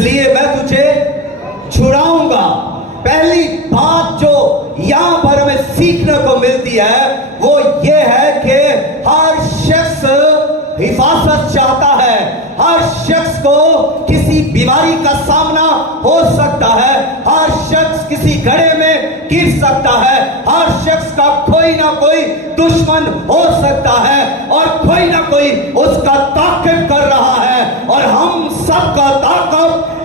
इसलिए मैं तुझे छुड़ाऊंगा। पहली बात जो यहां पर हमें सीखने को मिलती है वो ये है कि हर शख्स हिफाजत चाहता है। हर शख्स को किसी बीमारी का सामना हो सकता है, हर शख्स किसी घड़े में गिर सकता है, हर शख्स का कोई ना कोई दुश्मन हो सकता है और कोई ना कोई उसका ताक़िब कर रहा है, और हम सबका ताक़ब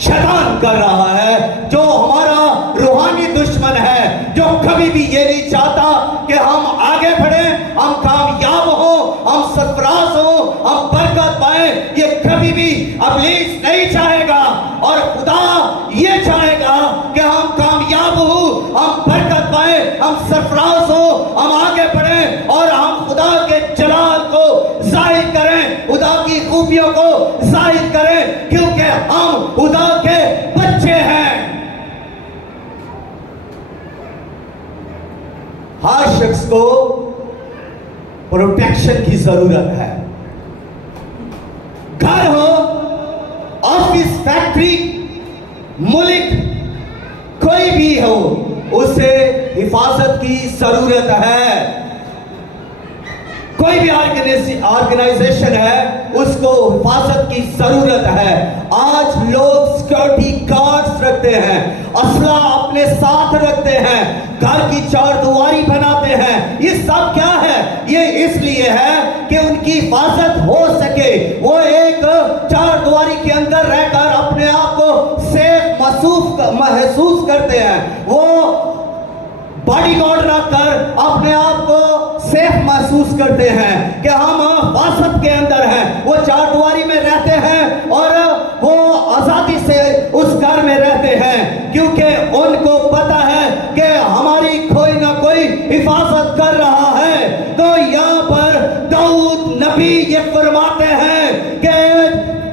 शैतान कर रहा है जो हमारा रूहानी दुश्मन है, जो कभी भी ये नहीं चाहता कि हम आगे बढ़े, हम कामयाब हो, हम सरफराज हो, हम बरकत पाए। ये कभी भी इब्लीस नहीं चाहेगा, और खुदा ये चाहेगा कि हम कामयाब हो, हम बरकत पाए, हम सरफराज हो, हम आगे बढ़े और हम खुदा के जलाल को जाहिर करें, खुदा की खूबियों को जाहिर करें, क्योंकि हम खुदा के बच्चे हैं। हर शख्स को प्रोटेक्शन की जरूरत है। घर हो, ऑफिस, फैक्ट्री, मुल्क, कोई भी हो, उसे हिफाजत की जरूरत है। कोई भी ऑर्गेनाइजेशन है, उसको हिफाजत की जरूरत है। आज लोग सिक्योरिटी गार्ड्स रखते हैं, असला अपने साथ रखते हैं, घर की चारदीवारी बनाते हैं। ये सब क्या है? ये इसलिए है कि उनकी हिफाजत हो सके। वो एक चारदीवारी के अंदर रहकर अपने आप को सेफ महसूस करते हैं। वो बॉडीगार्ड रखकर अपने आप को सेफ महसूस करते हैं कि हम हिफाजत के अंदर हैं। वो चारदीवारी में रहते हैं और वो आजादी से उस घर में रहते हैं, क्योंकि उनको पता है कि हमारी कोई ना कोई हिफाजत कर रहा है। तो यहाँ पर दाऊद नबी ये फरमाते हैं कि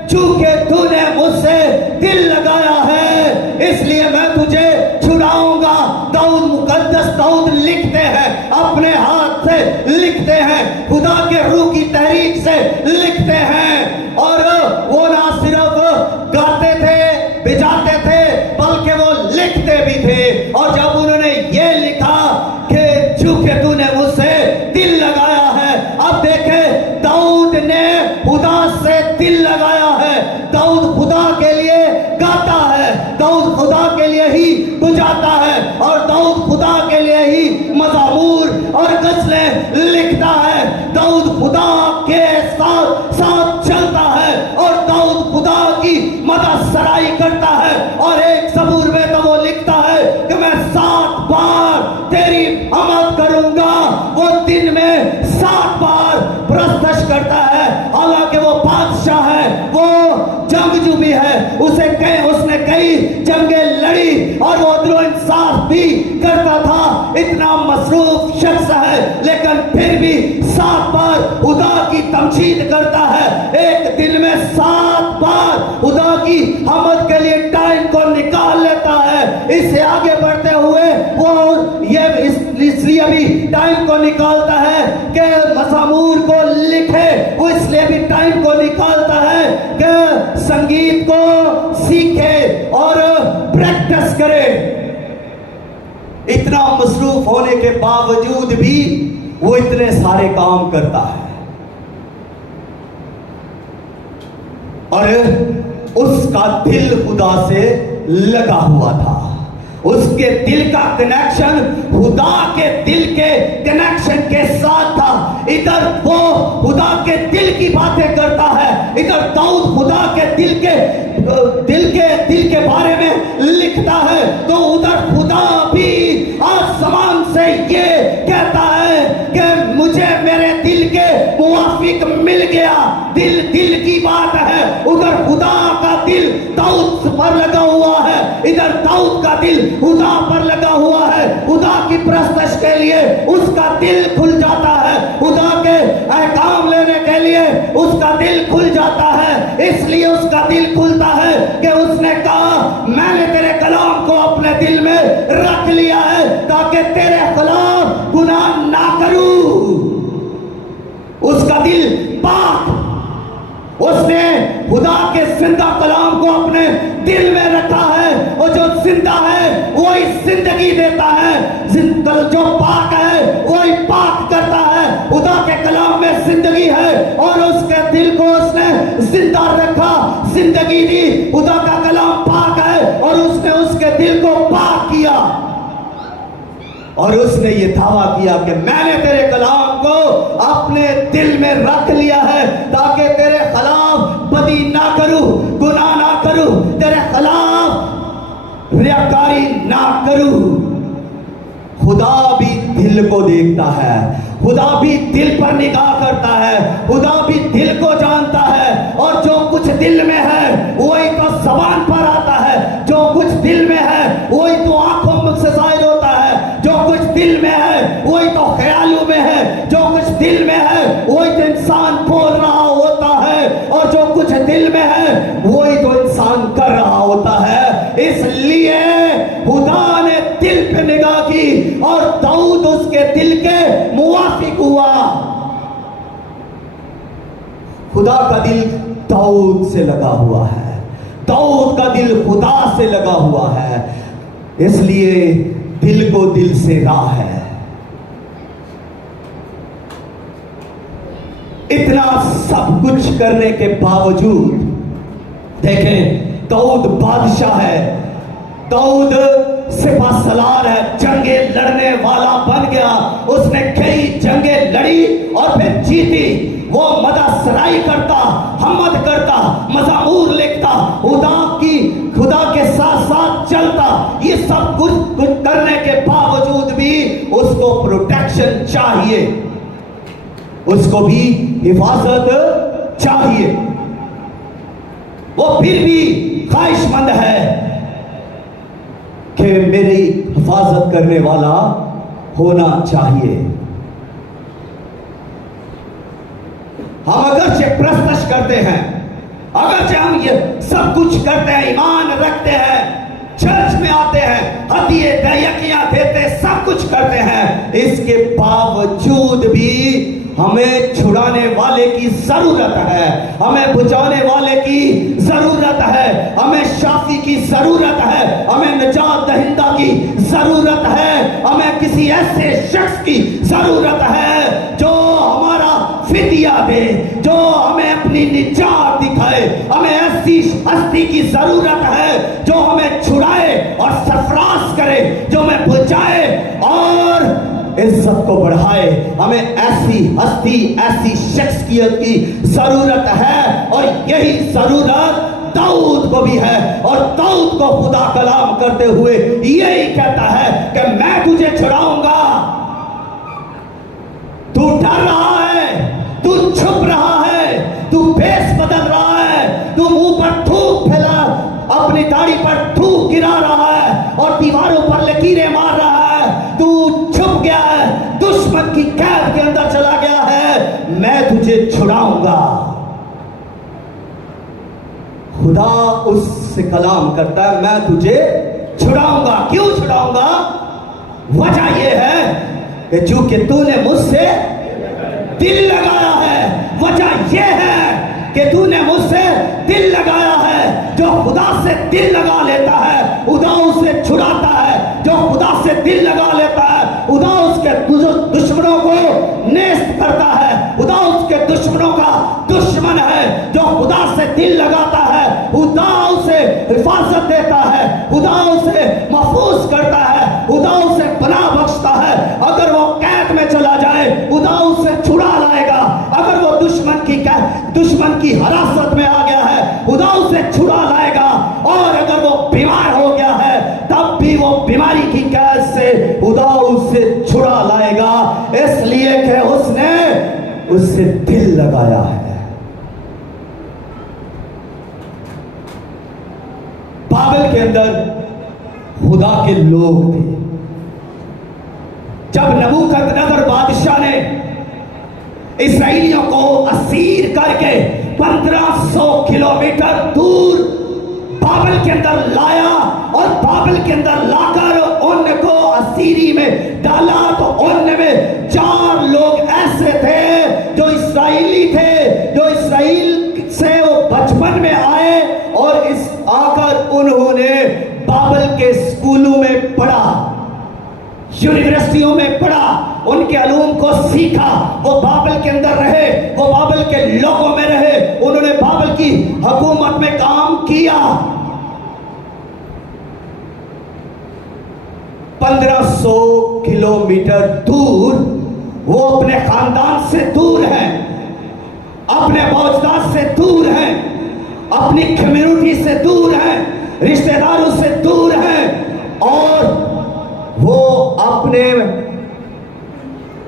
चूंकि तूने मुझसे दिल लगाया है, इसलिए मैं तुझे छुड़ाऊंगा। दाऊद मुकद्दस दाऊद लिखते हैं, अपने हाथ से लिखते हैं, खुदा के रूह की तहरीक से लिखते हैं। और वो ना सिर्फ गाते थे, भिजाते थे, बल्कि वो लिखते भी थे। और जब उन्होंने ये लिखा कि चूंकि तूने मुझसे दिल लगाया है, अब देखे दाऊद ने खुदा से दिल लगाया है। दाऊद खुदा के लिए गाता है, दाऊद खुदा के लिए ही बुझाता है, और दाऊद खुदा के लिए ही मज़मूर और गज़लें लिखता है। दाऊद खुदा के साथ साथ चलता है और दाऊद खुदा की मदद सराई करता है। और एक ज़बूर में तो वो लिखता है कि मैं 7 बार तेरी हमद करूंगा। वो दिन में 7 बार प्रस्तश करता है। हालांकि वो बादशाह है, वो जंगजू भी है, उसने कई जंगें लड़ी और वो अदल इंसाफ भी करता था। इतना मसरूफ शख्स है, लेकिन फिर भी 7 बार खुदा की तमजीद करता है। एक दिन में 7 बार खुदा की हमद के लिए टाइम को निकाल लेता है। इससे आगे बढ़ते हुए वो ये इसलिए भी टाइम को निकालता है कि मज़मूर को लिखे, वो इसलिए भी टाइम को निकालता है कि संगीत को सीखे और प्रैक्टिस करे। इतना मसरूफ होने के बावजूद भी वो इतने सारे काम करता है, और उसका दिल खुदा से लगा हुआ था। उसके दिल का कनेक्शन खुदा के दिल के कनेक्शन के साथ था। इधर वो खुदा के दिल की बातें करता है, इधर दाऊद खुदा के दिल के बारे में लिखता है, तो उधर खुदा भी आसमान से ये कहता है कि मुझे मेरे दिल के मुवाफिक मिल गया। दिल की बात है। उधर खुदा का दिल दाऊद पर लगा हुआ है, इधर दाऊद का दिल खुदा पर लगा हुआ है। खुदा की प्रस्तश के लिए उसका दिल खुल जाता है, खुदा के अहकाम लेने के लिए उसका दिल खुल जाता है। इसलिए उसका दिल खुलता है कि उसने कहा मैंने तेरे कलाम को अपने दिल में रख लिया है ताकि तेरे खिलाफ गुनाह ना करूं। उसका दिल पाक, उसने खुदा के जिंदा कलाम को अपने दिल में रखा है, और जो जिंदा है वही जिंदगी देता है, जो पाक है वही पाक करता है। खुदा के कलाम में जिंदगी है और उसके दिल को उसने जिंदा रखा, जिंदगी दी। खुदा का कलाम पाक है और उसने उसके दिल को पाक किया, और उसने ये दावा किया कि मैंने तेरे कलाम को अपने दिल में रख लिया है ताकि तेरे खिलाफ बदी ना करूं, गुनाह ना करूं, तेरे खिलाफ रियाकारी ना करूं। खुदा भी दिल को देखता है, खुदा भी दिल पर निगाह करता है, खुदा भी दिल को जानता है, और जो कुछ दिल में है वही तो ज़बान पर आता है, जो कुछ दिल में है वही तो आंखों से जाहिर होता है, जो कुछ दिल में है वही तो ख्यालों में है, जो कुछ दिल में है वही तो इंसान बोल रहा होता है, और जो कुछ दिल में है वही तो इंसान कर रहा होता है। इसलिए खुदा ने दिल पे निगाह की और दाऊद उसके दिल के मुवाफिक हुआ। खुदा का दिल दाऊद से लगा हुआ है, दाऊद का दिल खुदा से लगा हुआ है, इसलिए दिल को दिल से राह है। इतना सब कुछ करने के बावजूद देखें, दाऊद बादशाह है, दाऊद सिपह सलार है, जंगे लड़ने वाला बन गया, उसने कई जंगे लड़ी और फिर जीती। वो मदासराई करता, हमद करता, मज़ामूर लिखता, खुदा के साथ साथ चलता। ये सब कुछ करने के बावजूद भी उसको प्रोटेक्शन चाहिए, उसको भी हिफाजत चाहिए। वो फिर भी ख्वाहिशमंद है कि मेरी हिफाजत करने वाला होना चाहिए। हम अगरचे प्रस्तश करते हैं, अगरचे हम ये सब कुछ करते हैं, ईमान रखते हैं, चर्च में आते हैं, हदिये दयकियां देते, सब कुछ करते हैं, इसके बावजूद भी हमें छुड़ाने वाले की जरूरत है, हमें बचाने वाले की जरूरत है, हमें शाफी की जरूरत है, हमें निजात दहिंदा की जरूरत है, हमें किसी ऐसे शख्स की जरूरत है जो हमारा फिदिया दे, जो हमें अपनी निजात दिखाए। हमें ऐसी हस्ती की जरूरत है जो हमें छुड़ाए और सरफराज करे, जो हमें बचाए और इज्जत को बढ़ाए। हमें ऐसी हस्ती, ऐसी शख्सियत की जरूरत है, और यही जरूरत दाऊद को भी है। और दाऊद को खुदा कलाम करते हुए यही कहता है कि मैं तुझे छुड़ाऊंगा। तू डर रहा है, तू छुप रहा है, तू भेष बदल रहा है, तू मुंह पर थूक फैला, अपनी दाढ़ी पर थूक गिरा रहा है और दीवारों पर लकीरें मार रहा है, तू छुप गया है, दुश्मन की कैद के अंदर चला गया है, मैं तुझे छुड़ाऊंगा। खुदा उससे कलाम करता है, मैं तुझे छुड़ाऊंगा। क्यों छुड़ाऊंगा? वजह यह है कि चूंकि तूने मुझसे दिल लगाया है। वजह यह है कि तूने मुझसे दिल लगाया है। जो खुदा से दिल लगा लेता है खुदा उसे छुड़ाता है। जो खुदा से दिल लगा लेता है खुदा उसके दुश्मनों को नेस्त करता है। खुदा उसके दुश्मनों का दुश्मन है। जो खुदा से दिल लगाता है खुदा उसे हिफाजत देता है, खुदा उसे महफूज करता है, खुदा उसे पनाह बख्शता है। अगर वो कैद में चला जाए खुदा उसे छुड़ा लाएगा। अगर वो दुश्मन की हिरासत में आ गया है खुदा उसे छुड़ा लाएगा। और अगर वो बीमार हो गया है तब भी वो बीमारी की कैद से खुदा उसे छुड़ा लाएगा, इसलिए कि उसने उससे दिल लगाया है। बाबेल के अंदर खुदा के लोग थे। जब नबूकदनेस्सर बादशाह ने इस्राएलियों को असीर करके 1500 किलोमीटर दूर बाबेल के अंदर लाया और बाबेल के अंदर लाकर उनको असीरी में डाला, तो उनमें 4 लोग ऐसे थे जो इस्राएली थे, जो इस्राएल से वो बचपन आकर उन्होंने बाबल के स्कूलों में पढ़ा, यूनिवर्सिटियों में पढ़ा, उनके अलूम को सीखा, वो बाबल के अंदर रहे, वो बाबल के लोगों में रहे, उन्होंने बाबल की हुकूमत में काम किया। 1500 किलोमीटर दूर वो अपने खानदान से दूर हैं, अपने मौजदात से दूर हैं, अपनी कम्युनिटी से दूर हैं, रिश्तेदारों से दूर हैं, और वो अपने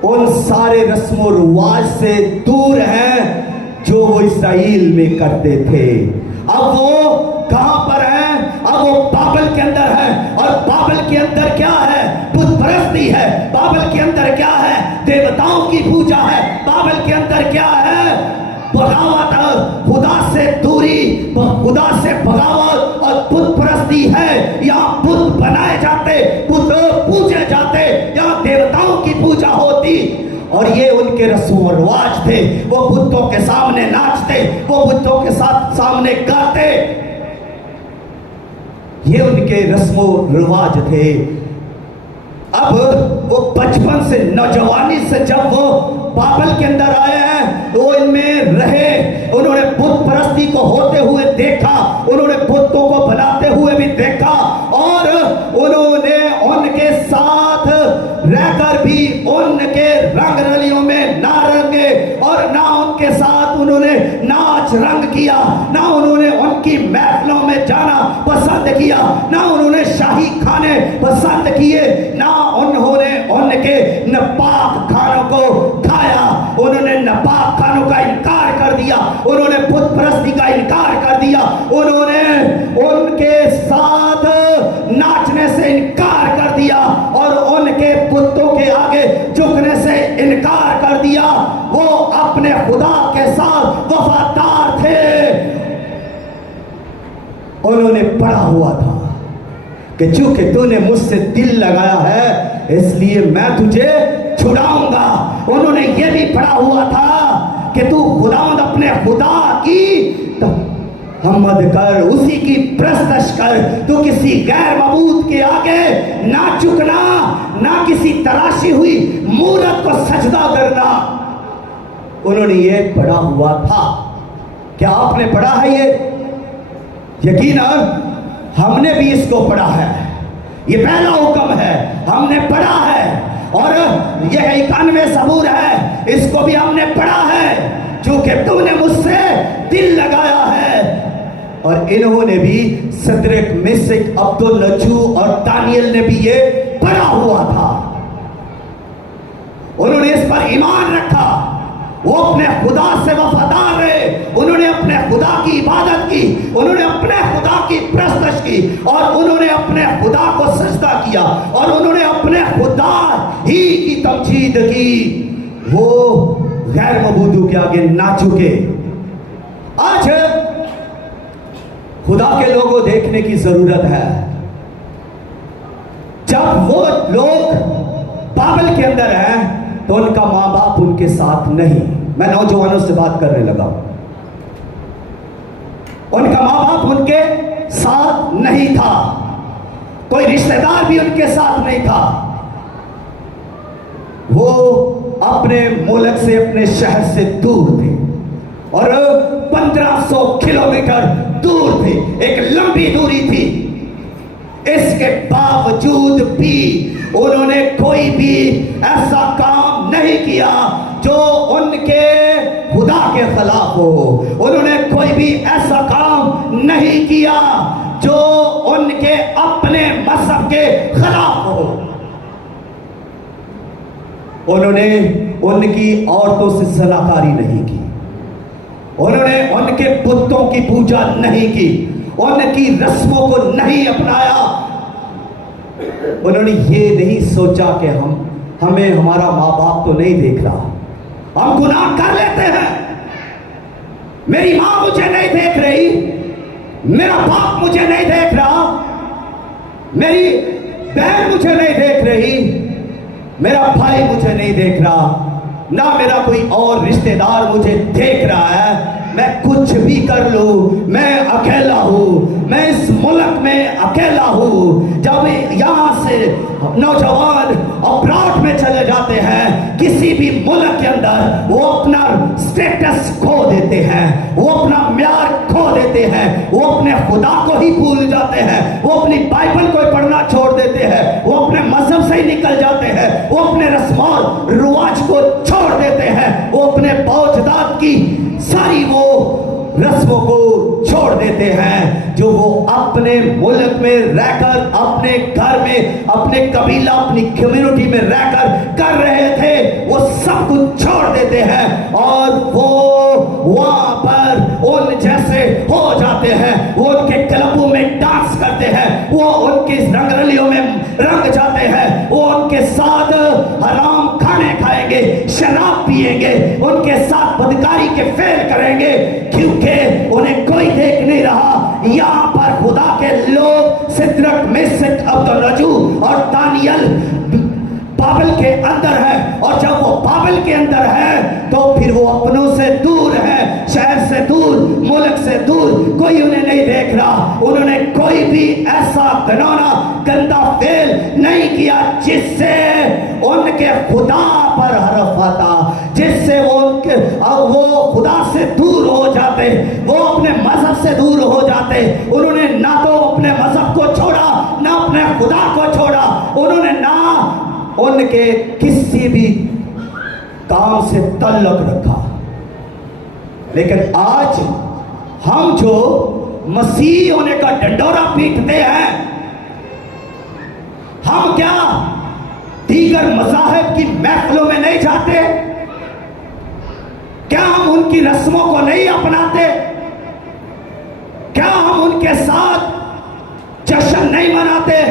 उन सारे रस्मों रिवाज से दूर हैं जो वो इसराइल में करते थे। अब वो कहां पर है? अब वो बाबल के अंदर है, और बाबल के अंदर क्या है? बुत परस्ती है। बाबल के अंदर क्या है? देवताओं की पूजा है। बाबल के अंदर क्या है? बगावत, खुदा से दूरी, खुदा से बगावत और बुत परस्ती है। यहाँ बुत बनाए जाते, बुत पूजे जाते, यहाँ देवताओं की पूजा होती, और ये उनके रस्म और रिवाज थे। वो बुतों के सामने नाचते, वो बुतों के साथ सामने गाते, ये उनके रस्म और रिवाज थे। अब वो बचपन से, नौजवानी से जब वो बाबल के अंदर आए हैं, वो इनमें रहे, उन्होंने बुत परस्ती को होते हुए देखा, उन्होंने बुतों को बनाते हुए भी देखा, और उन्होंने उनके साथ रहकर भी उनके रंग रलियों में ना रंगे, और ना उनके साथ उन्होंने नाच रंग किया, ना उन्होंने उनकी महफिलों में जाना पसंद किया, ना उन्होंने शाही खाने पसंद किए, ना उन्होंने उनके नापाक खानों को खाया। उन्होंने नापाक खानों का इनकार कर दिया, उन्होंने बुत परस्ती का इनकार कर दिया, उन्होंने उनके साथ नाचने से इनकार कर दिया, और उनके बुतों के आगे झुकने से इनकार कर दिया। वो अपने खुदा के साथ वफादार थे। उन्होंने पढ़ा हुआ था कि चूंकि तूने मुझसे दिल लगाया है, इसलिए मैं तुझे छुड़ाऊंगा। उन्होंने ये भी पढ़ा हुआ था कि तू खुदावंद अपने खुदा की हमद कर, उसी की प्रस्तश कर, तू किसी गैर मबूद के आगे ना झुकना, ना किसी तराशी हुई मूरत को सजदा करना। उन्होंने ये पढ़ा हुआ था। क्या आपने पढ़ा है ये? यकीनन हमने भी इसको पढ़ा है। ये पहला हुक्म है, हमने पढ़ा है, और यह 91 ज़बूर है, इसको भी हमने पढ़ा है, क्योंकि तूने मुझसे दिल लगाया है। और इन्होंने भी, सदरक, मिशक, अब्दुल-नजू और दानियल ने भी ये पढ़ा हुआ था। उन्होंने इस पर ईमान रखा, वो अपने खुदा से वफादार रहे, उन्होंने अपने खुदा की इबादत की, उन्होंने अपने खुदा की प्रस्तश की, और उन्होंने अपने खुदा को सजदा किया, और उन्होंने अपने खुदा ही की तमजीद की। वो गैर मबूदों के आगे ना झुके। आज खुदा के लोगों को देखने की जरूरत है। जब वो लोग बाबल के अंदर हैं, तो उनका माँ बाप उनके साथ नहीं। मैं नौजवानों से बात करने लगा। उनका माँ बाप उनके साथ नहीं था, कोई रिश्तेदार भी उनके साथ नहीं था। वो अपने मुल्क से, अपने शहर से दूर थे, और 1500 किलोमीटर दूर थे, एक लंबी दूरी थी। इसके बावजूद भी उन्होंने कोई भी ऐसा काम नहीं किया जो उनके खुदा के खिलाफ हो। उन्होंने कोई भी ऐसा काम नहीं किया जो उनके अपने मजहब के खिलाफ हो। उन्होंने उनकी औरतों से सलाहकारी नहीं की, उन्होंने उनके बुतों की पूजा नहीं की, उनकी रस्मों को नहीं अपनाया। उन्होंने ये नहीं सोचा कि हमें हमारा माँ बाप तो नहीं देख रहा, हम गुनाह कर लेते हैं, मेरी माँ मुझे नहीं देख रही, मेरा बाप मुझे नहीं देख रहा, मेरी बहन मुझे नहीं देख रही, मेरा भाई मुझे नहीं देख रहा, ना मेरा कोई और रिश्तेदार मुझे देख रहा है। मैं कुछ भी कर लूं, मैं अकेला हूं, मैं इस इस मुल्क में अकेला हूँ। जब यहाँ से नौजवान अब्रॉड में चले जाते हैं, किसी भी मुल्क के अंदर, वो अपना स्टेटस खो देते हैं, वो अपना म्यार खो देते हैं, वो अपने खुदा को ही भूल जाते हैं, वो अपनी बाइबल को पढ़ना छोड़ देते हैं, वो अपने मजहब से ही निकल जाते हैं, वो अपने रस्म रिवाज को छोड़ देते हैं, वो अपने फौजदार की सारी वो रस्मों को छोड़ देते हैं जो वो अपने मुल्क में रहकर, अपने घर में, अपने कबीला, अपनी कम्युनिटी में रहकर कर रहे थे। वो सब कुछ छोड़ देते हैं और वो वहां पर उन जैसे हो जाते हैं। वो उनके क्लबों में डांस करते हैं, वो उनकी रंगरलियों में रंग जाते हैं, वो उनके साथ हराम खाने खाएंगे, शराब पिएंगे, उनके साथ बदकारी के फेल करेंगे, क्योंकि उन्हें कोई देख नहीं रहा। यहाँ पर खुदा के लोग सिद्रक, मेशक, अब्दुल और दानियल बाबिल के अंदर है, और जब वो बाबिल के अंदर है तो फिर वो अपनों से दूर है, शहर से दूर, मुल्क से दूर, कोई उन्हें नहीं देख रहा। उन्होंने कोई भी ऐसा घिनौना गंदा फेल नहीं किया जिससे उनके खुदा पर हरफ आता, जिससे वो खुदा से दूर हो जाते, वो अपने मजहब से दूर हो जाते। उन्होंने ना तो अपने मजहब को छोड़ा, ना अपने खुदा को छोड़ा, उन्होंने ना उनके किसी भी काम से ताल्लुक रखा। लेकिन आज हम जो मसीह होने का डंडोरा पीटते हैं, हम क्या दीगर मज़ाहिब की महफिलों में नहीं जाते? क्या हम उनकी रस्मों को नहीं अपनाते? क्या हम उनके साथ जश्न नहीं मनाते?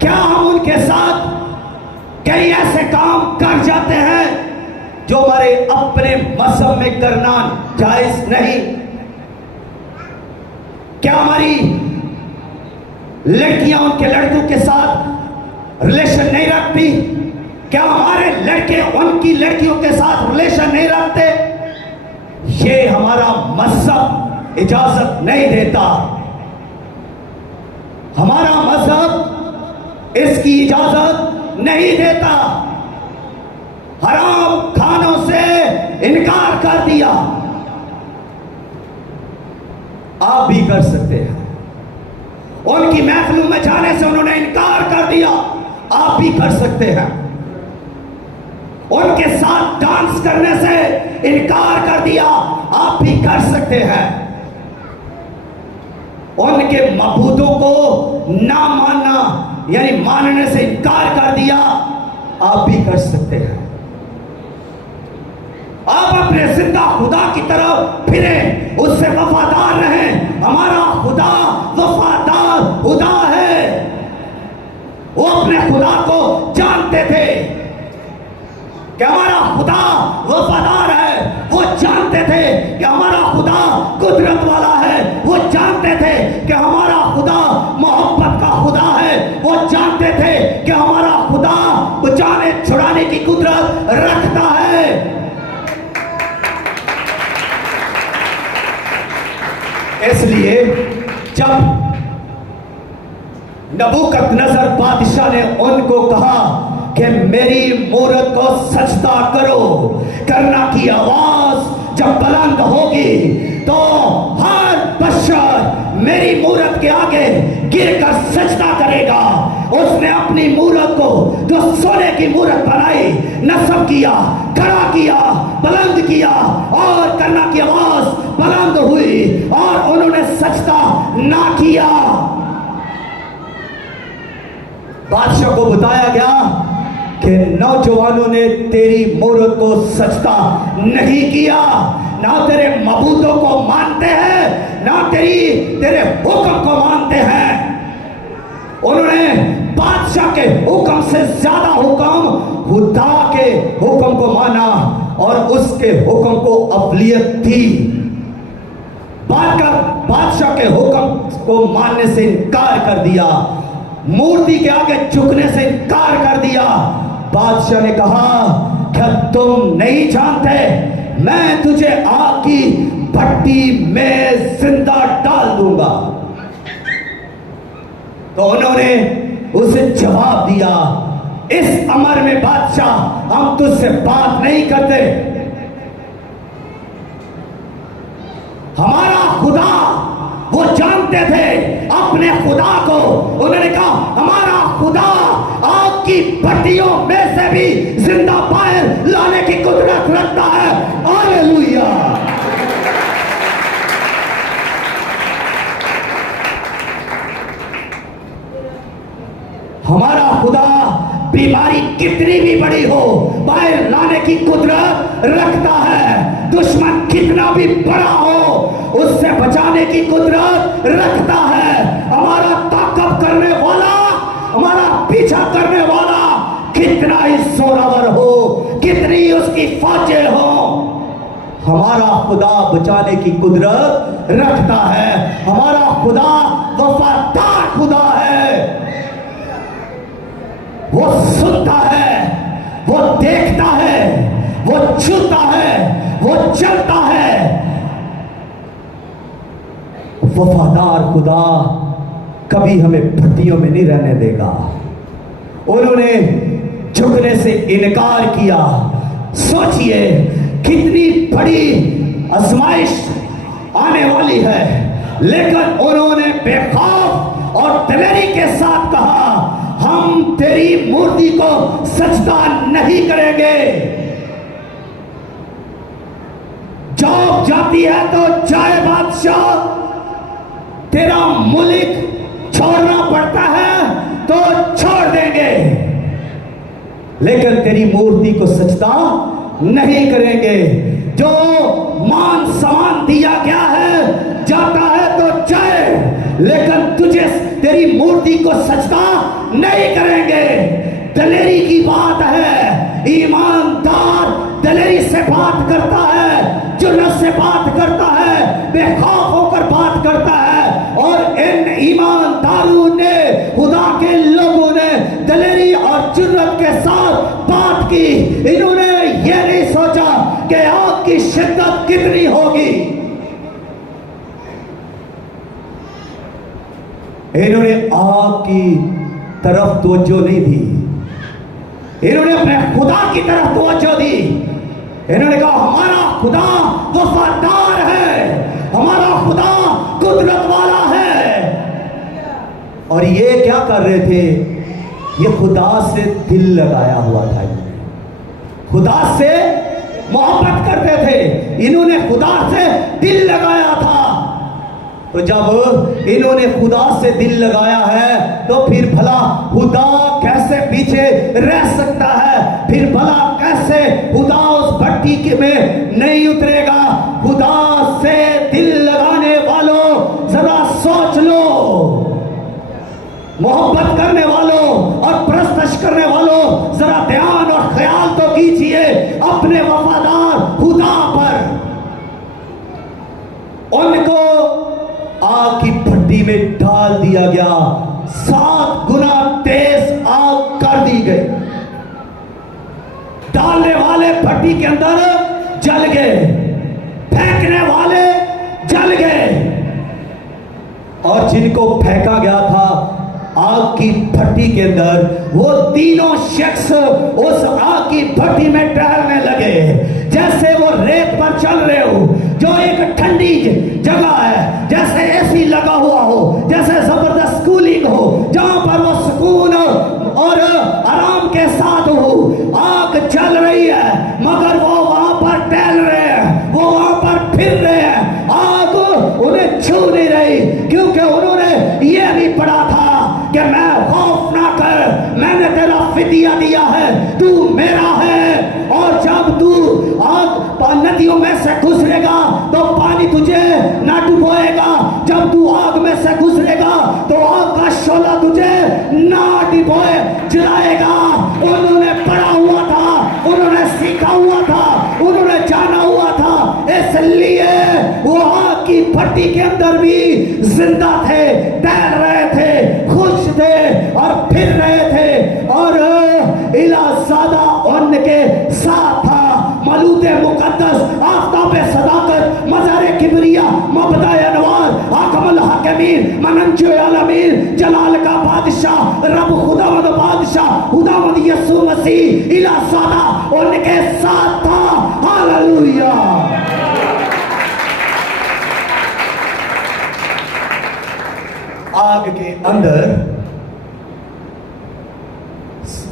क्या हम उनके साथ कई ऐसे काम कर जाते हैं जो हमारे अपने मजहब में करना जायज नहीं? क्या हमारी लड़कियां उनके लड़कों के साथ रिलेशन नहीं रखती? क्या हमारे लड़के उनकी लड़कियों के साथ रिलेशन नहीं रखते? ये हमारा मजहब इजाजत नहीं देता। हमारा मजहब इसकी इजाजत नहीं देता। हराम खानों से इनकार कर दिया। आप भी कर सकते हैं। उनकी महफिलों में जाने से उन्होंने इनकार कर दिया, आप भी कर सकते हैं। उनके साथ डांस करने से इनकार कर दिया, आप भी कर सकते हैं। उनके मबूदों को ना मानना यानी मानने से इनकार कर दिया, आप भी कर सकते हैं। आप अपने जिंदा खुदा की तरफ फिरे, उससे वफादार रहें। हमारा खुदा वफादार खुदा है। वो अपने खुदा को जानते थे कि हमारा खुदा वफादार है। वो जानते थे कि हमारा खुदा कुदरत वाला है। वो जानते थे कि हमारा खुदा मोहब्बत का खुदा है। वो जानते थे कि हमारा खुदा बचाने छुड़ाने की कुदरत रखता है। इसलिए जब नबूकदनेस्सर बादशाह ने उनको कहा कि मेरी मूरत को सजदा करो, करना की आवाज जब बुलंद होगी तो हर बशर मेरी मूरत के आगे गिरकर सजदा करेगा। उसने अपनी मूरत को जो सोने की मूरत बनाई, नस्ब किया, खड़ा किया, बुलंद किया और करना की आवाज बुलंद हुई और उन्होंने सजदा ना किया। बादशाह को बताया गया कि नौजवानों ने तेरी मूरत को सजदा नहीं किया, ना तेरे मबूदों को मानते हैं, ना तेरे हुक्म को मानते हैं। उन्होंने बादशाह के हुक्म से ज्यादा हुक्म खुदा के हुक्म को माना और उसके हुक्म को अवलियत दी। बादशाह के हुक्म को मानने से इनकार कर दिया, मूर्ति के आगे झुकने से इनकार कर दिया। बादशाह ने कहा क्या तुम नहीं जानते मैं तुझे आग की भट्टी में जिंदा डाल दूंगा। तो उन्होंने उसे जवाब दिया, इस अमर में बादशाह, हम तुझसे बात नहीं करते। हमारा खुदा, वो जानते थे अपने खुदा को। उन्होंने कहा हमारा खुदा आग की भट्टियों में से भी जिंदा बाहर लाने की कुदरत रखता है। हालेलुया। हमारा खुदा बीमारी कितनी भी बड़ी हो बाहर लाने की कुदरत रखता है। दुश्मन कितना भी बड़ा हो उससे बचाने की कुदरत रखता है। हमारा ताकत करने वाला, हमारा पीछा करने वाला कितना ही जोरावर हो, कितनी उसकी फौजें हो, हमारा खुदा बचाने की कुदरत रखता है। हमारा खुदा वफादार खुदा है। वो सुनता है, वो देखता है, वो छूता है, वो चलता है। वफादार खुदा कभी हमें भट्टियों में नहीं रहने देगा। उन्होंने झुकने से इनकार किया। सोचिए कितनी बड़ी आजमाइश आने वाली है, लेकिन उन्होंने बेखौफ और दिलेरी के साथ कहा हम तेरी मूर्ति को सजदा नहीं करेंगे। जॉब जाती है तो जाए बादशाह, तेरा मुल्क छोड़ना पड़ता है तो छोड़ देंगे, लेकिन तेरी मूर्ति को सजदा नहीं करेंगे। जो मान सम्मान दिया गया है जाता है तो जाए, लेकिन तुझे तेरी मूर्ति को सजदा नहीं करेंगे। दलेरी की बात है। ईमानदार दलेरी से बात करता है, जुर्रत से बात करता है, बेखौफ होकर बात करता है। और इन ईमानदारों ने, खुदा के लोगों ने दलेरी और जुर्रत के साथ बात की। इन्होंने ये नहीं सोचा कि आग की शिद्दत कितनी होगी। इन्होंने आग की तरफ तवज्जो नहीं दी, इन्होंने अपने खुदा की तरफ तवज्जो दी। इन्होंने कहा हमारा खुदा वफादार है, हमारा खुदा कुदरत वाला है। और ये क्या कर रहे थे? ये खुदा से दिल लगाया हुआ था, खुदा से मोहब्बत करते थे। इन्होंने खुदा से दिल लगाया था। तो जब इन्होंने खुदा से दिल लगाया है तो फिर भला खुदा कैसे पीछे रह सकता है? फिर भला कैसे खुदा उस भट्टी में नहीं उतरेगा? खुदा से दिल लगाने वालों जरा सोच लो, मोहब्बत करने वालों और प्रस्तश करने वालों जरा ध्यान और ख्याल तो कीजिए अपने वफादार खुदा पर। उनको आग की भट्टी में डाल दिया गया, 7 गुना तेज आग कर दी गई। डालने वाले भट्टी के अंदर जल गए, फेंकने वाले जल गए, और जिनको फेंका गया था आग की भट्टी के अंदर, वो तीनों शख्स उस आग की भट्टी में टहलने लगे जैसे वो रेत पर चल रहे हो, जो एक ठंडी जगह है, जैसे एसी लगा हुआ हो, जैसे जबरदस्त कूलिंग हो, जहां पर वो सुकून और आराम के साथ हो। आग चल रही है मगर वो वहां पर टहल रहे हैं, वो वहां पर फिर रहे हैं। आग उन्हें छू नहीं रही, क्योंकि उन्होंने ये भी पढ़ा था कि मैं खौफ ना कर, मैंने तेरा फिदिया दिया है, तू मेरा है। और जब तू आग नदियों में से गुजरेगा तो पानी तुझे ना डुबोएगा, जब तू आग में से गुजरेगा तो आग का शोला तुझे ना डुबोए जलाएगा। उन्होंने पढ़ा हुआ था, उन्होंने सीखा हुआ था, उन्होंने जाना हुआ था, इसलिए वो आग की भट्टी के अंदर भी जिंदा थे, तैर रहे थे, खुश थे और फिर रहे थे। और इलाजादा उनके साथ था, मलूते मुकद्दस, आफ्ताबे सदाकत, मज़ारे किबरिया, मबदाए अनवार, हाकमुल हाकिमीन आलमीन, मनंजो आलमीन, जलाल का बादशाह, रब खुदावंद बादशाह, खुदावंद यीशु मसीह इला सादा उनके साथ था। हालेलुया। आग के अंदर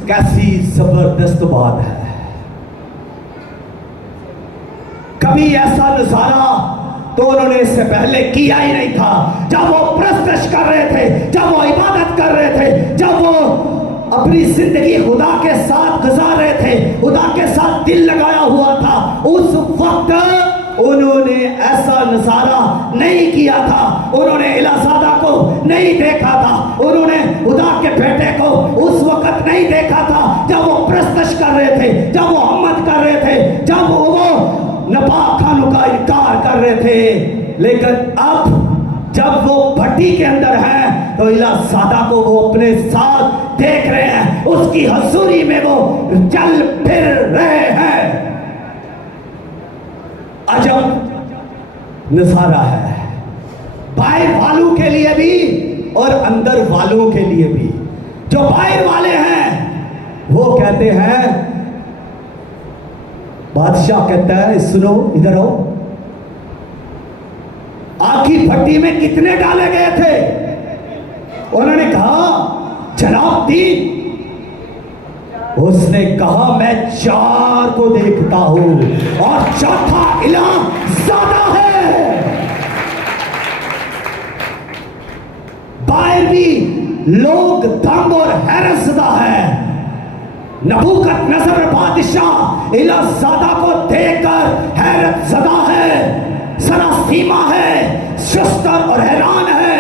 कैसी जबरदस्त बात है। कभी ऐसा नजारा तो उन्होंने इससे पहले किया ही नहीं था। जब वो प्रस्तश कर रहे थे, जब वो इबादत कर रहे थे, जब वो अपनी जिंदगी खुदा के साथ गुजार रहे थे, खुदा के साथ दिल लगाया हुआ था, उस वक्त उन्होंने ऐसा नजारा नहीं किया था। उन्होंने इलासादा को नहीं देखा था, उन्होंने खुदा के बेटे को उस वक्त नहीं देखा था जब वो प्रस्तश कर रहे थे, जब वो अहमद कर रहे थे, जब वो नपाक खानों का इनकार कर रहे थे। लेकिन अब जब वो भट्टी के अंदर हैं तो इलासादा को वो अपने साथ देख रहे हैं, उसकी हजूरी में वो चल फिर रहे हैं। अजब नजारा है, बाहर वालों के लिए भी और अंदर वालों के लिए भी। जो बाहर वाले हैं वो कहते हैं, बादशाह कहता है सुनो इधर आओ, आग की भट्टी में कितने डाले गए थे? उन्होंने कहा जनाब 3। उसने कहा मैं 4 को देखता हूं और चौथा इलाह ज्यादा है। बाहर भी लोग दंग और हैरत ज़दा है। नबूकदनेस्सर बादशाह इलासादा को देखकर हैरत ज़दा है, सरासीमा है, शस्तर और हैरान है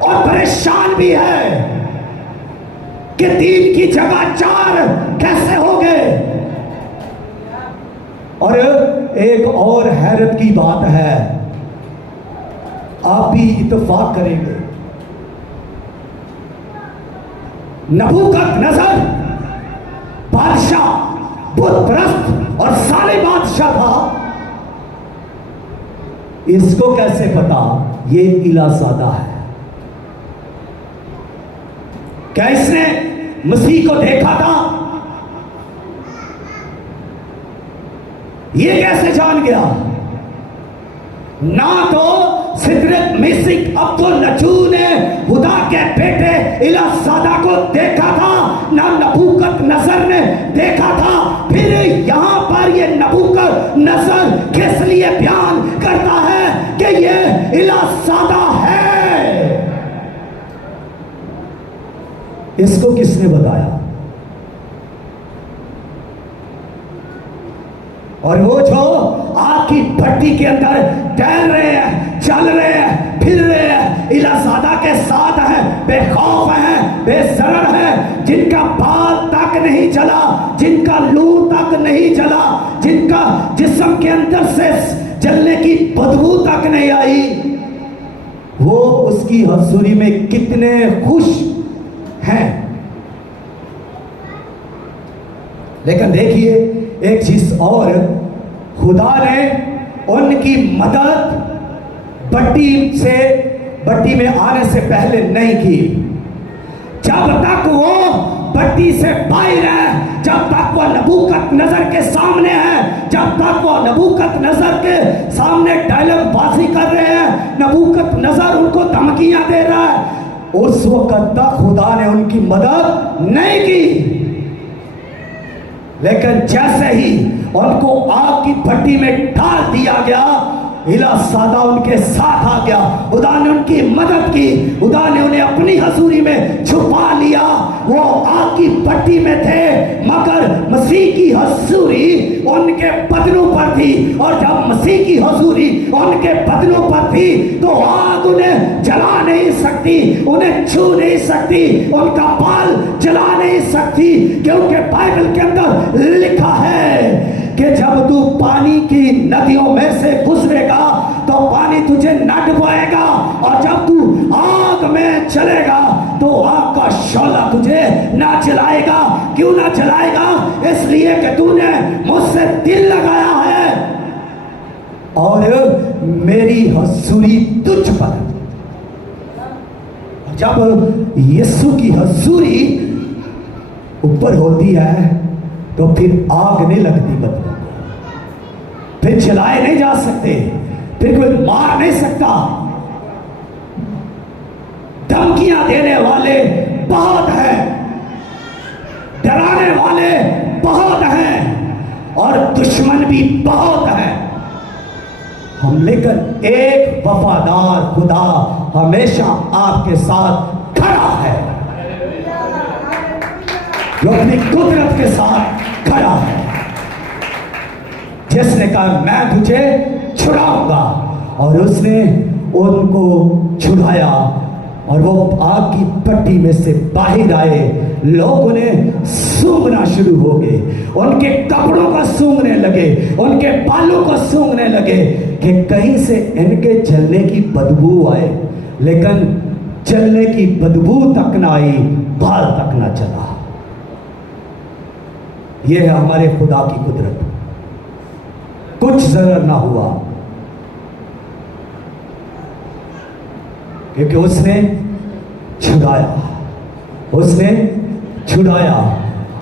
और परेशान भी है कि 3 की जगह 4 कैसे हो गए। और एक और हैरत की बात है, आप भी इत्तेफाक करेंगे, नबूकदनेस्सर बादशाह बुतप्रस्त और साले बादशाह था। इसको कैसे पता ये इलासादा है? क्या इसने मसीह को देखा था? ये कैसे जान गया? ना तो सिदरत मिसिक अब्दुल नजूर ने खुदा के बेटे इलासादा को देखा था, ना नबूकदनेस्सर ने देखा था। फिर यहां पर ये नबूकदनेस्सर किस लिए बयान करता है कि ये इलासादा है? इसको किसने बताया? और वो जो आग की भट्टी के अंदर टहल रहे हैं, चल रहे हैं, फिर रहे हैं, इलासादा के साथ हैं, बेखौफ हैं, बेसरर हैं, जिनका बाल तक नहीं जला, जिनका लू तक नहीं जला, जिनका जिस्म के अंदर से जलने की बदबू तक नहीं आई, वो उसकी हजूरी में कितने खुश हैं। लेकिन देखिए एक चीज और, खुदा ने उनकी मदद भट्टी में आने से पहले नहीं की। जब तक वो भट्टी से बाहर है, जब तक वो नबूकदनेस्सर के सामने है, जब तक वो नबूकदनेस्सर के सामने डायलॉग बाजी कर रहे हैं, नबूकदनेस्सर उनको धमकियां दे रहा है, उस वक्त तक खुदा ने उनकी मदद नहीं की। लेकिन जैसे ही उनको आग की भट्टी में डाल दिया गया, इलासादा उनके साथ आ गया, खुदा ने उनकी मदद की, खुदा ने उन्हें अपनी हजूरी में छुपा लिया। वो आग की भट्टी में थे मगर मसीह की हजूरी उनके बदनों पर थी, और जब मसीह की हजूरी उनके बदनों पर थी तो आग उन्हें जला नहीं सकती, उन्हें छू नहीं सकती, उनका बाल जला नहीं सकती, क्योंकि बाइबल के अंदर लिखा है कि जब तू पानी की नदियों में से गुजरेगा तो पानी तुझे न डुबाएगा, और जब तू आग में चलेगा तो आग का शोला तुझे ना जलाएगा। क्यों ना जलाएगा? इसलिए कि तूने मुझसे दिल लगाया है और मेरी हजूरी तुझ पर। जब यीशु की हजूरी ऊपर होती है तो फिर आग नहीं लगती बदबू, फिर जलाए नहीं जा सकते, फिर कोई मार नहीं सकता। धमकियां देने वाले बहुत हैं, डराने वाले बहुत हैं और दुश्मन भी बहुत हैं। हम लेकिन एक वफादार खुदा हमेशा आपके साथ खड़ा है, जो अपनी कुदरत के साथ खड़ा है, जिसने कहा मैं तुझे छुड़ाऊंगा, और उसने उनको छुड़ाया और वो आग की पट्टी में से बाहर आए। लोग उन्हें सूंघना शुरू हो गए, उनके कपड़ों को सूंघने लगे, उनके बालों को सूंघने लगे कि कहीं से इनके जलने की बदबू आए, लेकिन जलने की बदबू तक ना आई, बाल तक ना चला। यह है हमारे खुदा की कुदरत। कुछ जरूर ना हुआ क्योंकि उसने छुड़ाया, उसने छुड़ाया।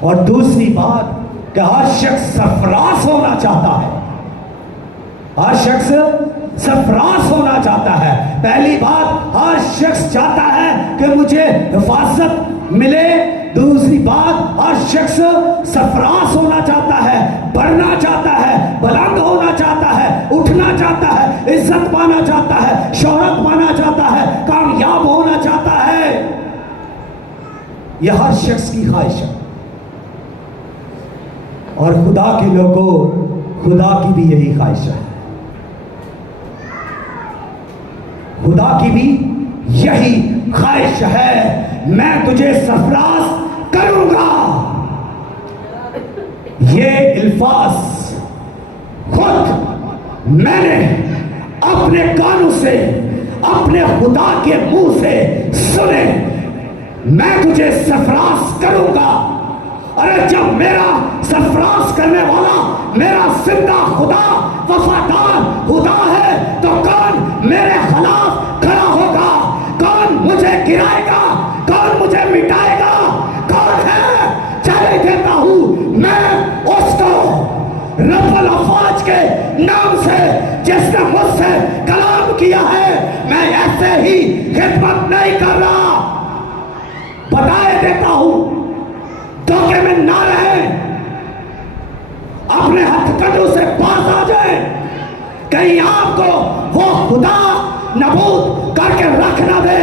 और दूसरी बात कि हर शख्स सरफराज होना चाहता है, हर शख्स सरफराज होना चाहता है। पहली बात, हर शख्स चाहता है कि मुझे हिफाजत मिले। दूसरी बात, हर शख्स सरफराज होना चाहता है, बढ़ना चाहता है, बुलंद होना चाहता है, उठना चाहता है, इज्जत पाना चाहता है, शोहरत पाना चाहता है, कामयाब होना चाहता है। यह हर शख्स की ख्वाहिश है। और खुदा के लोगों, खुदा की भी यही ख्वाहिश है, खुदा की भी यही ख्वाहिश है। मैं तुझे सरफराज करूंगा। ये अल्फाज खुद मैंने अपने कानों से, अपने खुदा के मुंह से सुने। मैं तुझे सरफराज करूंगा। अरे जब मेरा सरफराज करने वाला मेरा जिंदा खुदा, वफादार खुदा है, तो कौन मेरे खिलाफ खड़ा होगा? कौन मुझे गिराएगा? कौन मुझे मिटाएगा? कौन है? चले देता हूं मैं उसको रब्बुल अफ़वाज के नाम से, जिसने मुझसे कलाम किया है। मैं ऐसे ही खिदमत नहीं कर रहा, बताए देता हूं, धोखे में ना रहे, अपने हथकंडों से बाज आ जाए। कहीं आपको वो खुदा नबूद करके रख ना दे,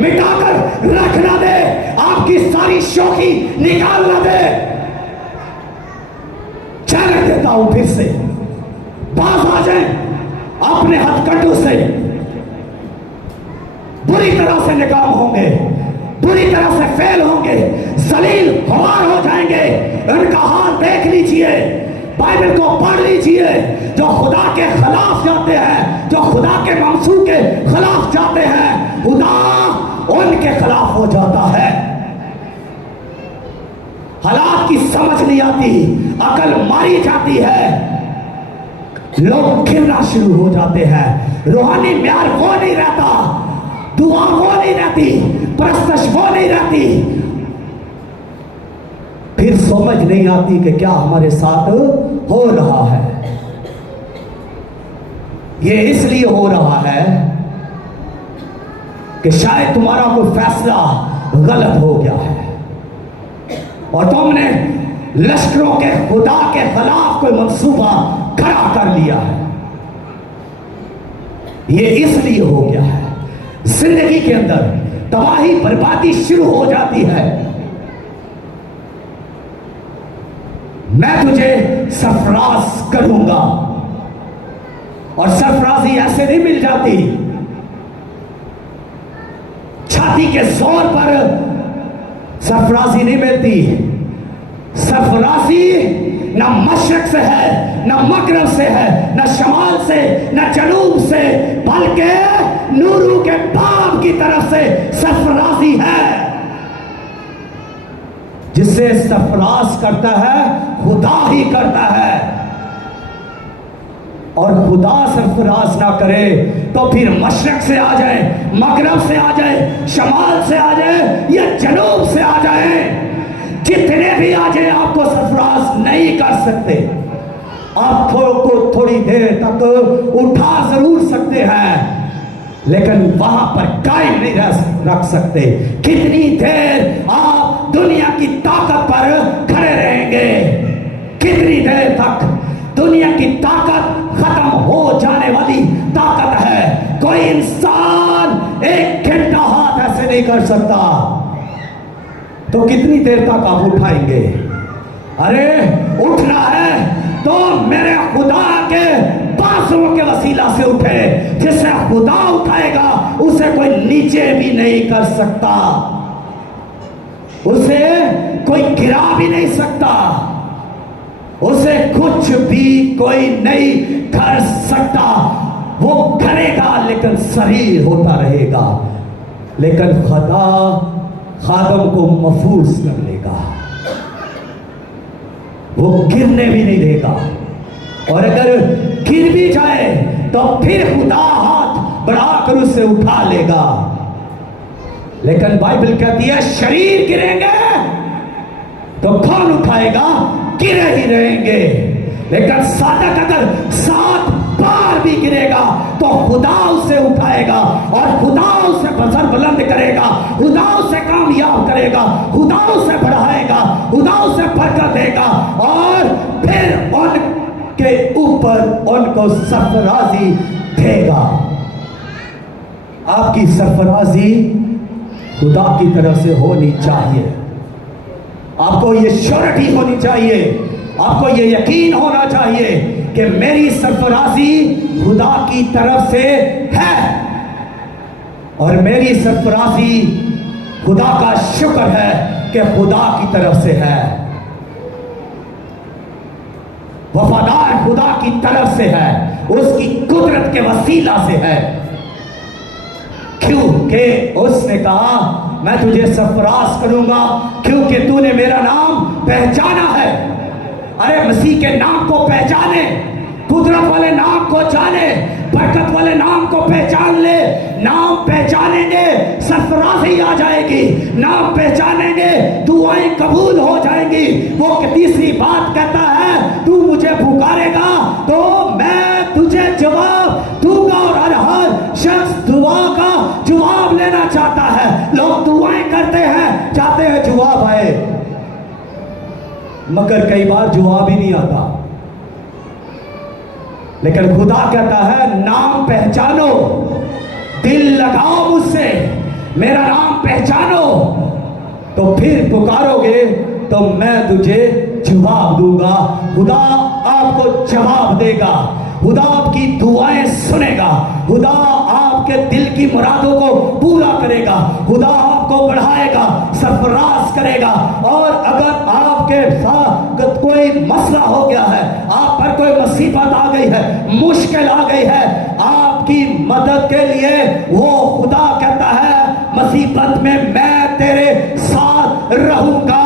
मिटाकर रख ना दे, आपकी सारी शौकी निकाल ना दे। चले देता हूं फिर से, बाज आ जाए अपने हथकंडों से। बुरी तरह से निकाम होंगे, बुरी तरह से फेल होंगे, जलील खुमार हो जाएंगे। उनका हाल देख लीजिए, बाइबल को पढ़ लीजिए। जो खुदा के खिलाफ जाते हैं, जो खुदा के मंसूब के खिलाफ जाते हैं, खुदा उनके खिलाफ हो जाता है। हालात की समझ नहीं आती, अकल मारी जाती है, लोग गिरना शुरू हो जाते हैं। रूहानी म्यार वो नहीं रहता, दुआ वो नहीं रहती, परस्तश वो नहीं रहती। फिर समझ नहीं आती कि क्या हमारे साथ हो रहा है। ये इसलिए हो रहा है कि शायद तुम्हारा कोई फैसला गलत हो गया है और तुमने लश्करों के खुदा के खिलाफ कोई मंसूबा खड़ा कर लिया है। ये इसलिए हो गया है। जिंदगी के अंदर तबाही बर्बादी शुरू हो जाती है। मैं तुझे सरफराज करूंगा, और सरफराजी ऐसे नहीं मिल जाती। छाती के जोर पर सरफराजी नहीं मिलती। सरफराजी न मशरक से है, न मगरब से है, न शमाल से, न जनूब से, बल्कि नूरू के बाप की तरफ से सरफराजी है। जिसे सरफराज करता है खुदा ही करता है, और खुदा सरफराज ना करे तो फिर मशरक से आ जाए, मगरब से आ जाए, शमाल से आ जाए या जनूब से आ जाए, जितने भी आ जाए आपको सरफराज नहीं कर सकते। आंखों को थोड़ी देर तक उठा जरूर सकते हैं लेकिन वहां पर कायम नहीं रख सकते। कितनी देर आप दुनिया की ताकत पर खड़े रहेंगे? कितनी देर तक? दुनिया की ताकत खत्म हो जाने वाली ताकत है। कोई इंसान एक घंटा हाथ ऐसे नहीं कर सकता, तो कितनी देर तक आप उठाएंगे? अरे उठना है तो मेरे खुदा के बाजुओं के वसीला से उठे। जिसे खुदा उठाएगा उसे कोई नीचे भी नहीं कर सकता, उसे कोई गिरा भी नहीं सकता, उसे कुछ भी कोई नहीं कर सकता। वो करेगा लेकिन शरीर होता रहेगा, लेकिन खुदा खादम को महफूज कर लेगा, वो गिरने भी नहीं देगा। और अगर गिर भी जाए तो फिर खुदा हाथ बढ़ाकर उसे उठा लेगा। लेकिन बाइबल कहती है शरीर गिरेंगे तो कौन उठाएगा? गिरे ही रहेंगे। लेकिन साधक अगर 7 बार भी गिरेगा तो खुदा उसे उठाएगा और खुदा उसे बसर बुलंद करेगा, खुदा उसे कामयाब करेगा, खुदा उसे बढ़ाएगा, खुदा उसे बरकत देगा और फिर उनके ऊपर उनको सरफराजी देगा। आपकी सरफराजी खुदा की तरफ से होनी चाहिए। आपको ये श्योरिटी होनी चाहिए, आपको ये यकीन होना चाहिए कि मेरी सरफराजी खुदा की तरफ से है और मेरी सरफराजी खुदा का शुक्र है कि खुदा की तरफ से है, वफादार खुदा की तरफ से है, उसकी कुदरत के वसीला से है। क्योंकि उसने कहा मैं तुझे सरफराज करूंगा क्योंकि तूने मेरा नाम पहचाना है। अरे मसीह के नाम को पहचाने, कुदरत वाले नाम को जाने, बरकत वाले नाम को पहचान ले। नाम पहचानेंगे सरफराजी आ जाएगी, नाम पहचानेंगे दुआएं कबूल हो जाएंगी। वो तीसरी बात कहता है तू मुझे पुकारेगा तो मैं तुझे जवाब दूंगा। और हर शख्स दुआ का जवाब लेना चाहता है। लोग दुआएं करते हैं, चाहते हैं जवाब आए, मगर कई बार जवाब ही नहीं आता। लेकिन खुदा कहता है नाम पहचानो, दिल लगाओ मुझसे, मेरा नाम पहचानो, तो फिर पुकारोगे तो मैं तुझे जवाब दूंगा। खुदा आपको जवाब देगा, खुदा आपकी दुआएं सुनेगा, खुदा आपके दिल की मुरादों को पूरा करेगा, खुदा आपको बढ़ाएगा, सरफराज करेगा। और अगर आपके साथ कोई मसला हो गया है, आप पर कोई मुसीबत आ गई है, मुश्किल आ गई है, आपकी मदद के लिए वो खुदा कहता है मुसीबत में मैं तेरे साथ रहूंगा।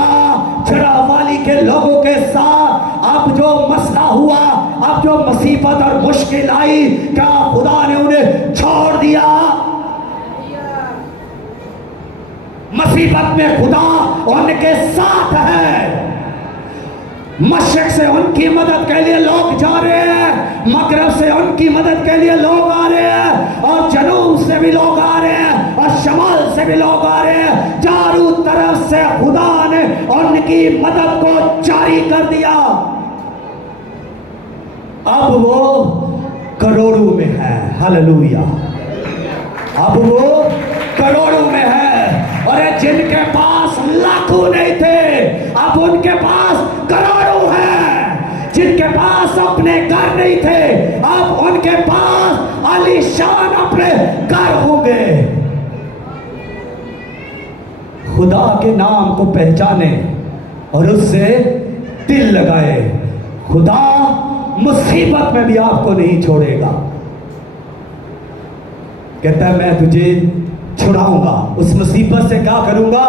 चढ़ावाली के लोगों के साथ अब जो मसला हुआ, अब जो मुसीबत और मुश्किल आई, क्या खुदा ने उन्हें छोड़ दिया? मुसीबत में खुदा उनके साथ है। मशरक से उनकी मदद के लिए लोग जा रहे हैं, मगरब से उनकी मदद के लिए लोग आ रहे हैं, और जनूब से भी लोग आ रहे हैं, और शमाल से भी लोग आ रहे हैं। चारों तरफ से खुदा ने उनकी मदद को जारी कर दिया। अब वो करोड़ों में है, हालेलुया। अब वो करोड़ों में है। और जिनके पास लाखों नहीं थे, अब उनके पास करोड़ों हैं। जिनके पास अपने घर नहीं थे, अब उनके पास आलीशान अपने घर होंगे। खुदा के नाम को पहचाने और उससे दिल लगाए। खुदा मुसीबत में भी आपको नहीं छोड़ेगा। कहता है मैं तुझे छुड़ाऊंगा, उस मुसीबत से क्या करूंगा?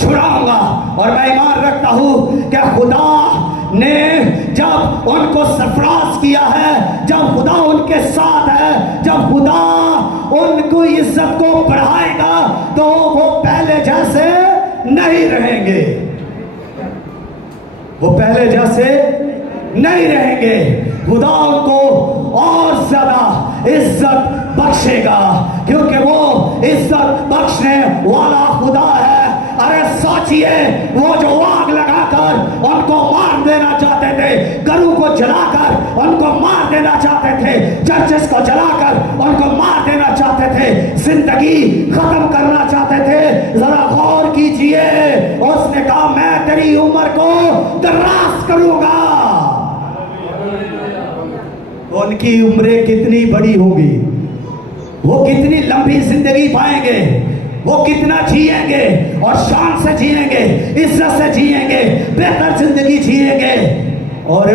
छुड़ाऊंगा। और मैं ईमान रखता हूं कि खुदा ने जब उनको सरफराज किया है, जब खुदा उनके साथ है, जब खुदा उनको इज्जत को बढ़ाएगा, तो वो पहले जैसे नहीं रहेंगे, वो पहले जैसे नहीं रहेंगे। खुदा उनको और ज्यादा इज्जत बख्शेगा, क्योंकि वो इज्जत बख्शने वाला खुदा है। अरे सोचिए, वो जो आग लगाकर उनको मार देना चाहते थे, गरू को जलाकर उनको मार देना चाहते थे, चर्चेस को जलाकर उनको मार देना चाहते थे, जिंदगी खत्म करना चाहते थे। जरा गौर कीजिए, उसने कहा मैं तेरी उम्र को दराज करूंगा। उनकी उम्रें कितनी बड़ी होगी, वो कितनी लंबी जिंदगी पाएंगे, वो कितना जिएंगे और शान से जिएंगे, इज्जत से जिएंगे, बेहतर जिंदगी जिएंगे। और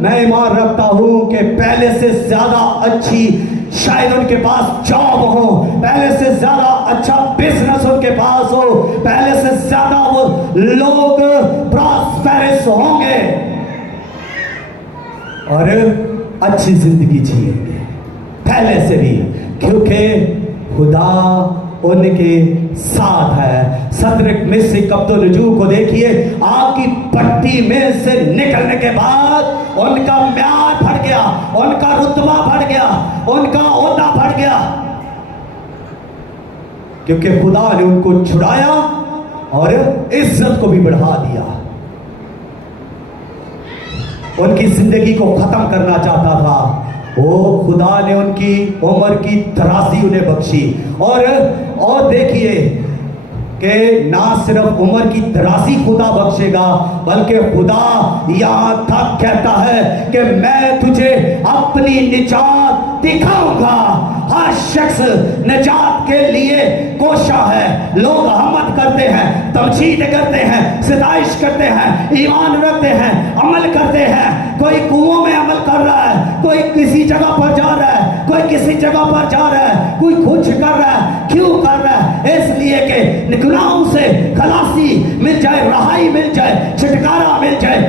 मैं ईमान रखता हूं कि पहले से ज्यादा अच्छी शायद उनके पास जॉब हो, पहले से ज्यादा अच्छा बिजनेस उनके पास हो, पहले से ज्यादा वो लोग प्रॉस्पेरस होंगे और अच्छी जिंदगी जिएंगे पहले से भी, क्योंकि खुदा उनके साथ है। सदरक मिस्र अब्दुल-नजूर को देखिए, आग की भट्टी में से निकलने के बाद उनका म्यार बढ़ गया, उनका रुतबा बढ़ गया, उनका ओहदा बढ़ गया, क्योंकि खुदा ने उनको छुड़ाया और इज्जत को भी बढ़ा दिया। उनकी जिंदगी को खत्म करना चाहता था, वो खुदा ने उनकी उम्र की तरासी उन्हें बख्शी। और देखिए कि ना सिर्फ उम्र की तरासी खुदा बख्शेगा, बल्कि खुदा यहां तक कहता है कि मैं तुझे अपनी निजात दिखाऊंगा। हर शख्स निजात के लिए कोशा है। लोग हमद करते हैं, तमजीद करते हैं, सिताइश करते हैं, ईमान रखते हैं, अमल करते हैं। कोई कुओं में अमल कर रहा है, कोई किसी जगह पर जा रहा है, कोई किसी जगह पर जा रहा है, कोई कुछ कर रहा है। क्यों कर रहा है? इसलिए कि गुनाहों से खलासी मिल जाए, रहाई मिल जाए, छुटकारा मिल जाए।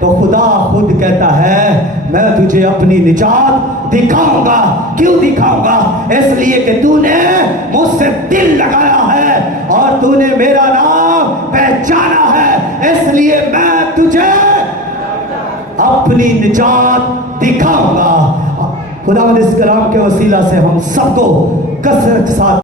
तो खुदा खुद कहता है मैं तुझे अपनी निजात दिखाऊंगा। क्यों दिखाऊंगा? इसलिए कि तूने मुझसे दिल लगाया है और तूने मेरा नाम पहचाना है, इसलिए मैं तुझे अपनी निजात दिखाऊंगा। खुदा इस कलाम के वसीला से हम सबको कसरत के साथ